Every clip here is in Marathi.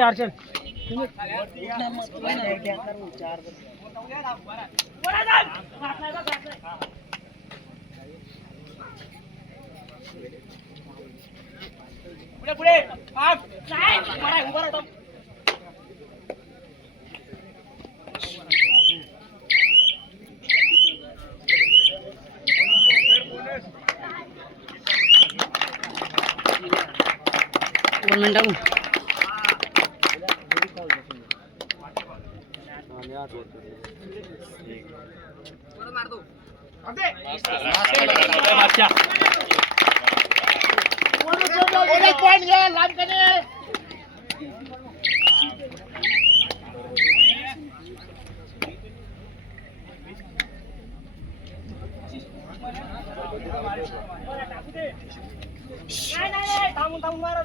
अर्चन पुढे थांबून मार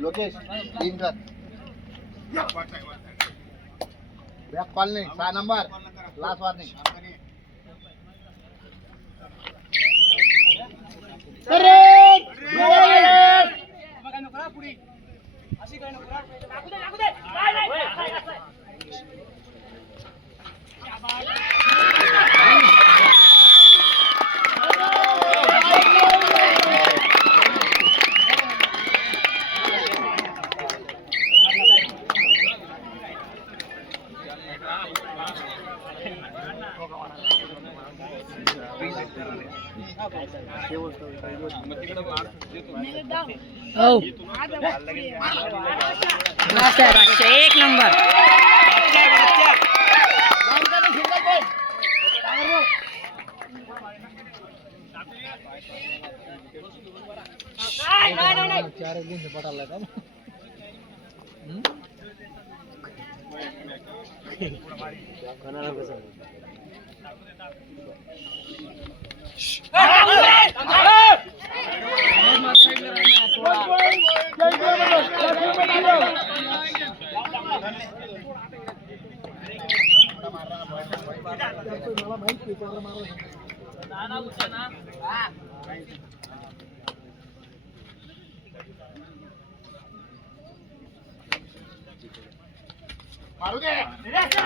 लोकेश तीन कर बैक कॉल नहीं 6 नंबर लास्ट वार्निंग एक नंबर चार दिन से पटा लगा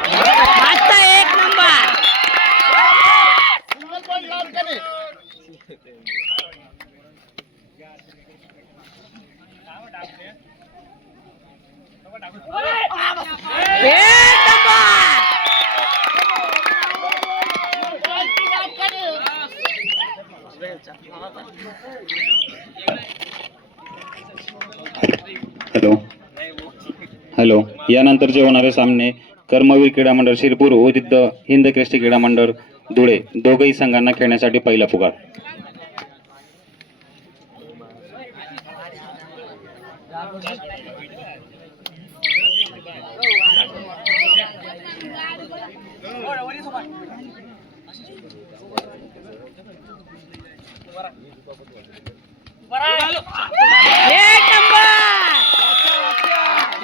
आता एक नंबर हॅलो हॅलो यानंतरचे होणारे सामने कर्मवीर क्रीडा मंडळ शिरपूर विरुद्ध हिंद केसरी क्रीडा मंडळ धुळे दोघही संघांना खेळण्यासाठी पहिला पुकार.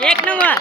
एक नंबर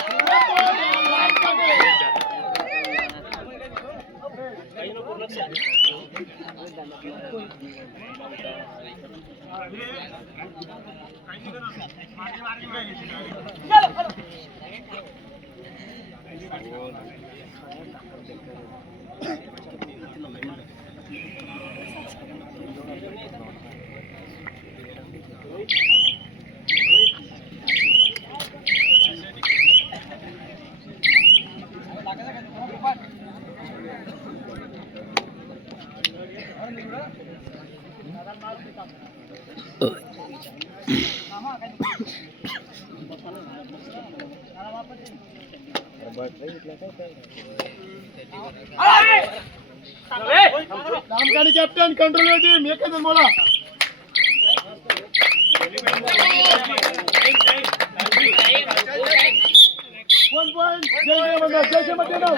रामकाणी कॅप्टन कंट्रोल टीम एक जण बोला. वन पॉइंट जय मंडळ जय मध्ये नाव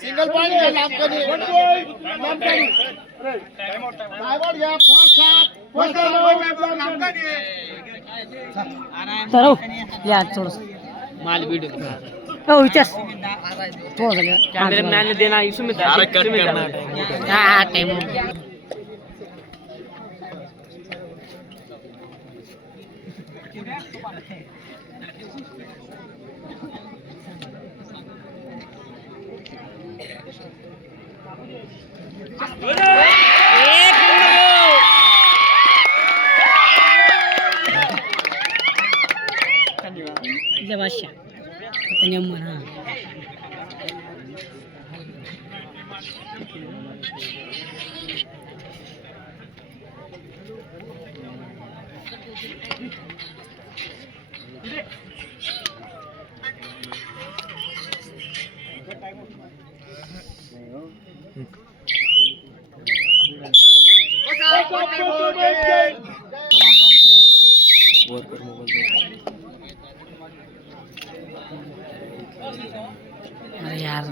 सिंगल पॉइंट रामकाणी वन पॉइंट रामकाणी टाइम आउट घ्या 5-7 तर या थोडस माल वीडियो ओ विचास थोड़ा सा कैमरे मैन ने देना इसमें कट करना हां टाइम Basia. Katanya mana? अरे यार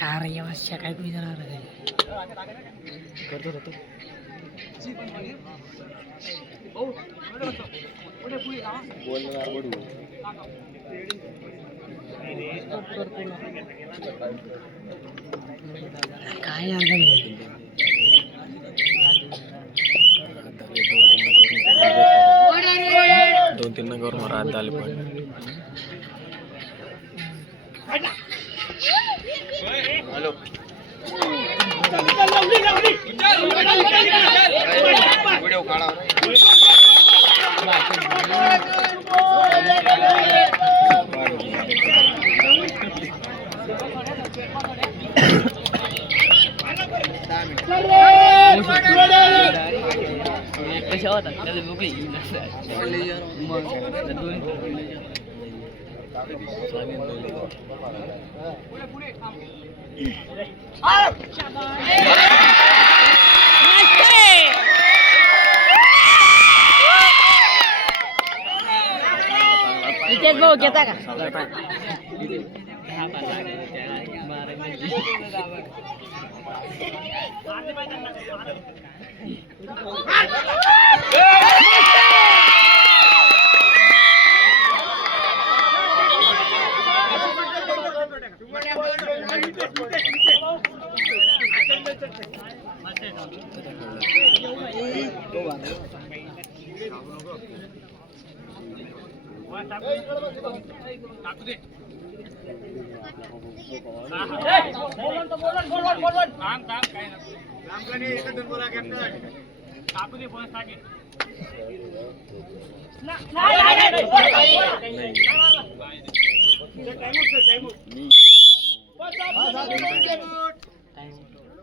यार ये वाश्या काय कोई जरा रहा करतो रहतो बोलणार बडू काय यार दोन तीन नगर मारा आले पण हेलो वीडियो काढा कशा होता त्याला बघू विकेट भाऊ घेता का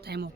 टाइम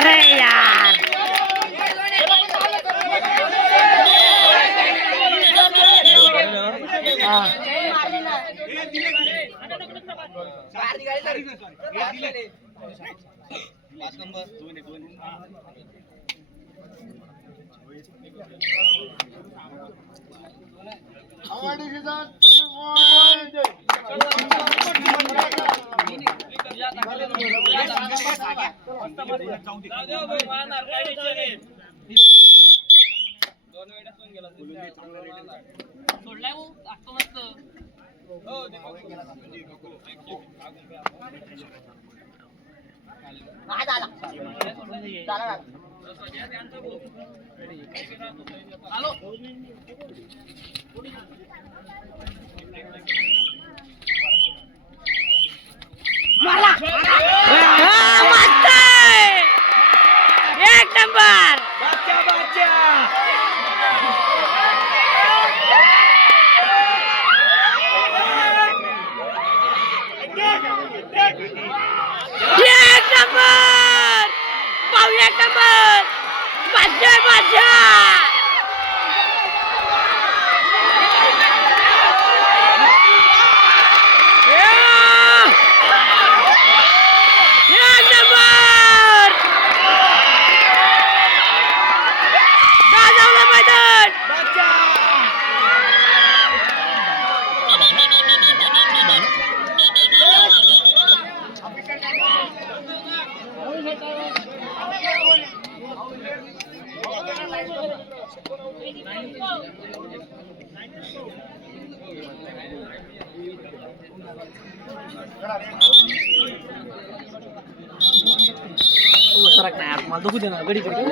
अरे यार एक नंबर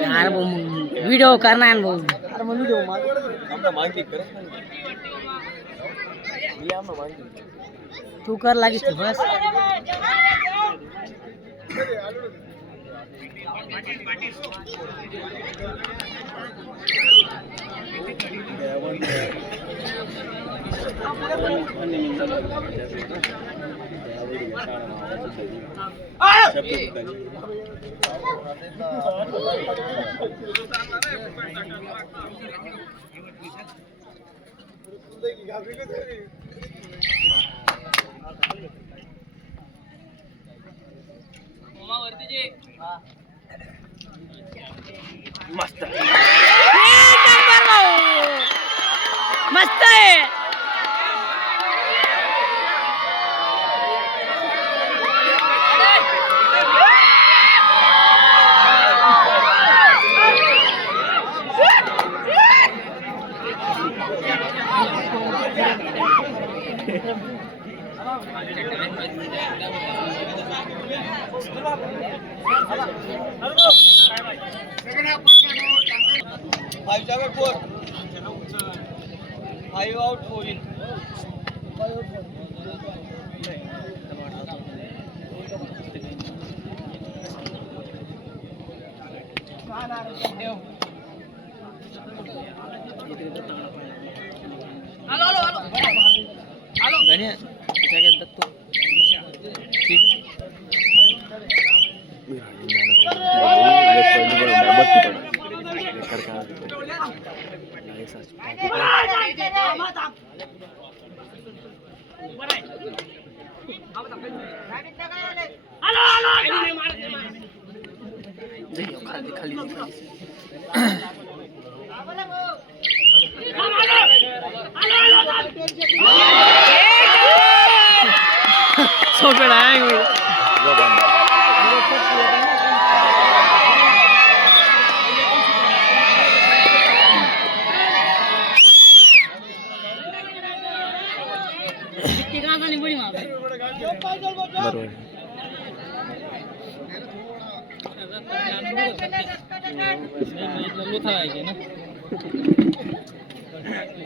यार वीडियो करना है वो तू कर लागिस तू बस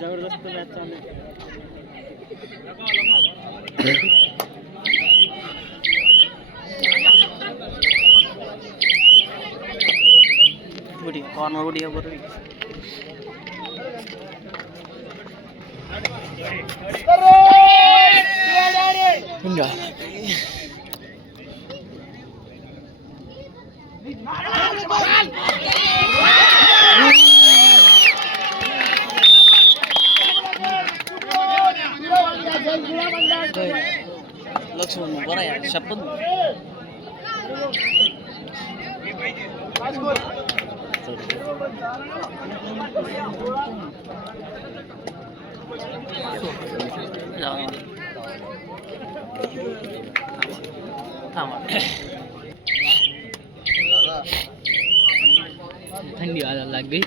जबरदस्त मॅच चालू कॉर्नर बढ़िया बरोबर लक्ष्मण बरं आहे शपथ ठंडी वाला लग गई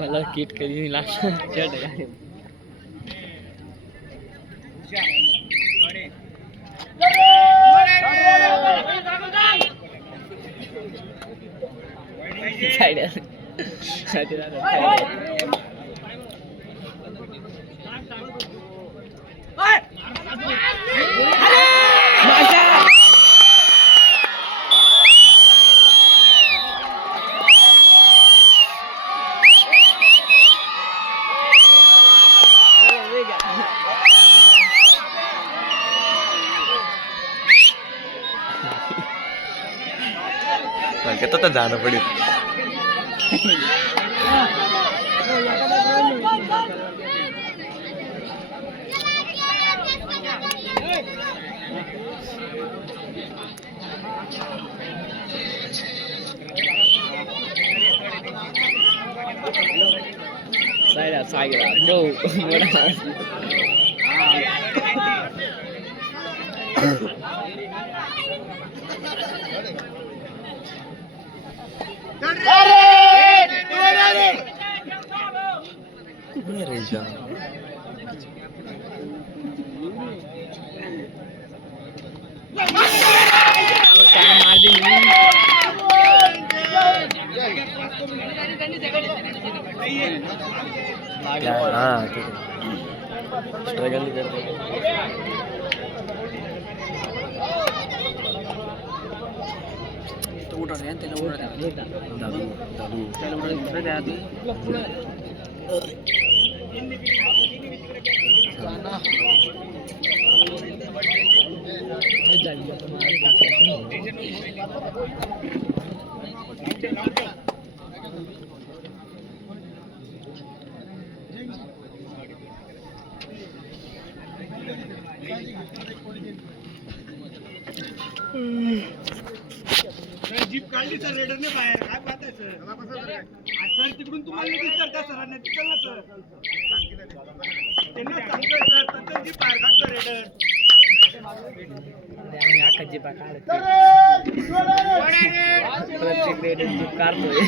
मला किट कधी लागतं तो जाना पड़ी saya bro स्ट्रगल करते तो उड़ा रहे हैं तेरे उड़ा रहे हैं दादू तेरे उड़ा रहे हैं जीप काढली सर रेडरने बाहेर काय पाहताय सर सर तिकडून तुम्हाला विचारता सरांना चल ना सर त्यांना सांगतोय सर तसं जीप बाहेर काढतो रेडर आम्ही अख्खा जिपा काढतो जीप काढतोय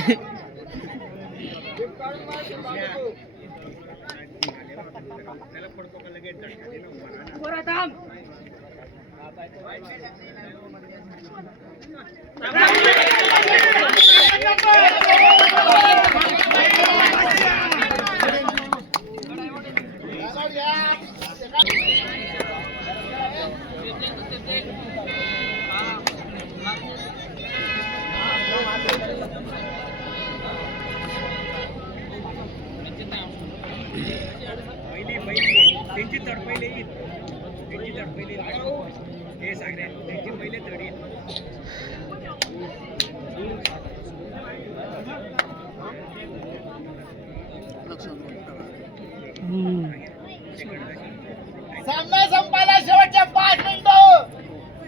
सामना संपायला शेवटचे 5 मिनिटं.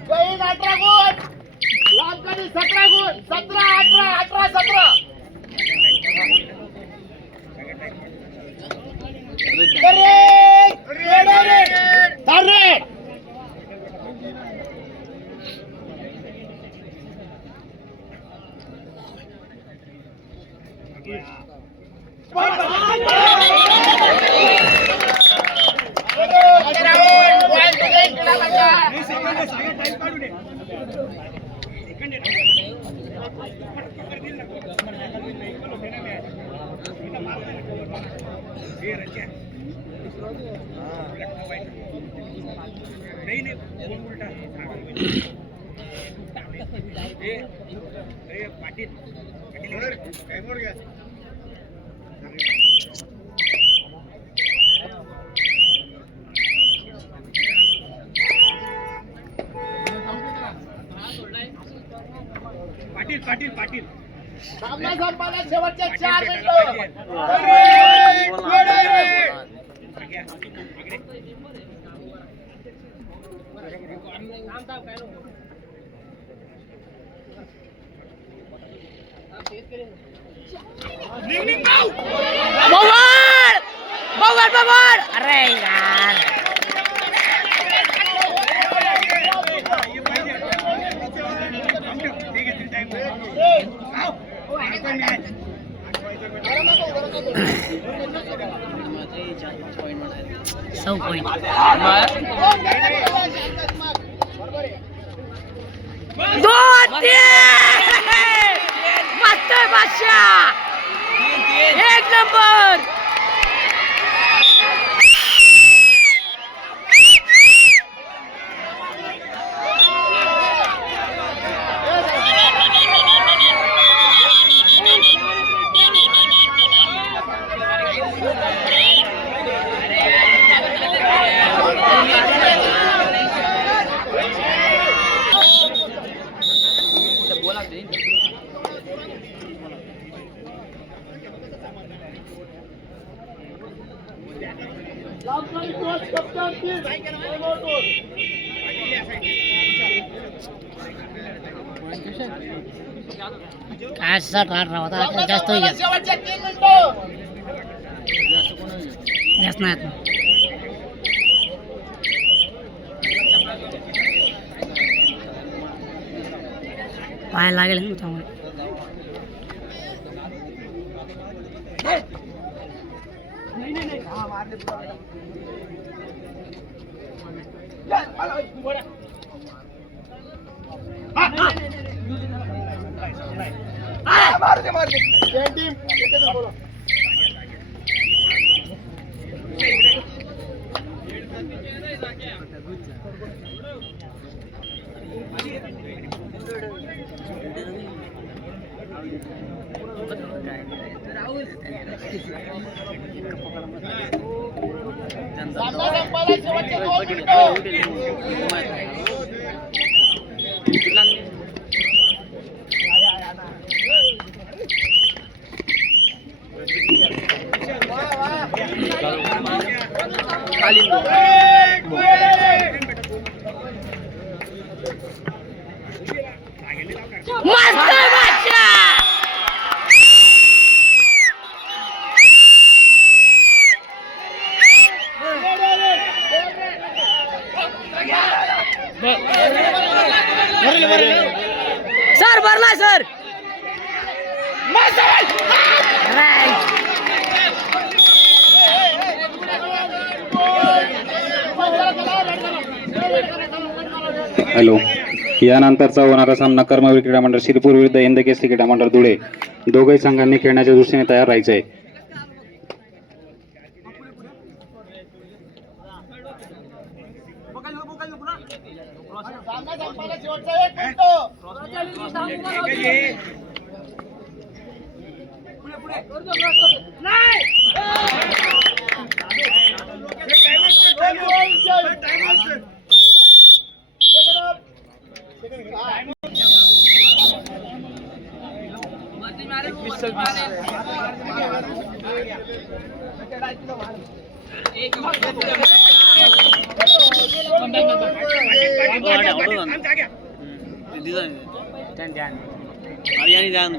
जैन 18 गुण, लालकडी 17 गुण, 17 18 18 17. सामना संपायला शेवटचे 4 मिनिटं. बबर अरे यार सौ पॉइंट दोन मस्त बादशाह एक नंबर काय 60-18 होता जास्त होईल शेवटचे 3 मिनिटं. जास्त नाही पाय लागेल ना त्यामुळे सामना संपायला शेवटचे 2 मिनिटं. मस्त बादशाह भरला सर हॅलो, यानंतरचा होणारा सामना कर्मवीर क्रीडा मंडळ शिरपूर विरुद्ध हिंद केसरी क्रीडा मंडळ धुळे. दोघेही संघांनी खेळण्याच्या दृष्टीने तयार राहायचे आहे. सामना संपायला शेवटचा 1 मिनिट. जान